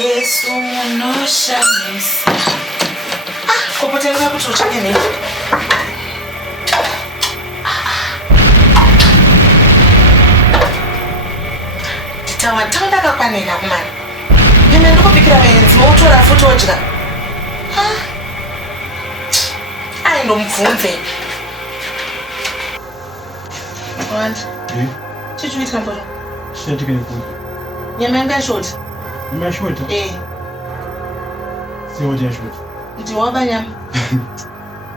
Yesu unoshamisa. Kupotenga kuti uchake nei? Tawa ndakakwanira kumana. Ine ndikubikira vaenzi votora futi wodya. Ai ndomubvunze. Wanda. Chichuitika mporo? Chichatika nekuti. Nyama yangu yashota. Nyama yashota? Sewoti yashota. Ndiwaba nyama.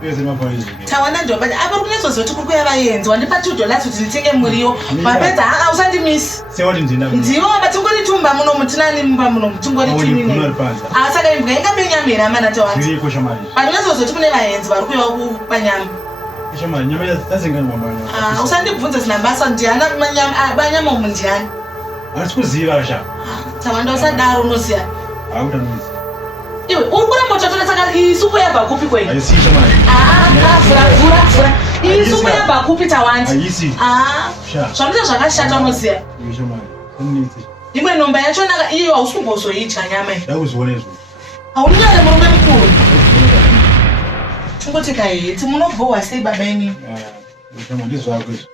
Pese mapaini. Tawanda ndoba. Apa kunezozoti kukuya vaenzi wandipa $2 kuti nditenge muriwo. Mapedza usandimisi. Sewoti ndinabo. Ndiwo batingori tumba muno mutinani mumba muno mutingori tinini. Saka imbwa ingapenyamira mana tawanda. Ndiri kosha mari. Panezozoti kune vaenzi vari kuya kupanyama. Kosha mari nyama yazingani mambanya. Usandibvunze sinambasa ndiana banyama mundiani. Arikuziva sha. Tawanda usadaro unoziya. Autamizi. Iwe urikura mototora saka isupu yabva kupi kwenu? Ayisi shamari. Vura. Isupu yabva kupi Tawanda? Ayisi. Zvamuita zvakashata unoziya. Shamari. Unitsi. Imwe nomba yacho naka iyo hausikumbozoidya nyama iyi. Ndakuzviona izvo. Hauninyare murume mukuru. Tungoti kaiti munobvowa sei baba ini? Ndizvako izvo.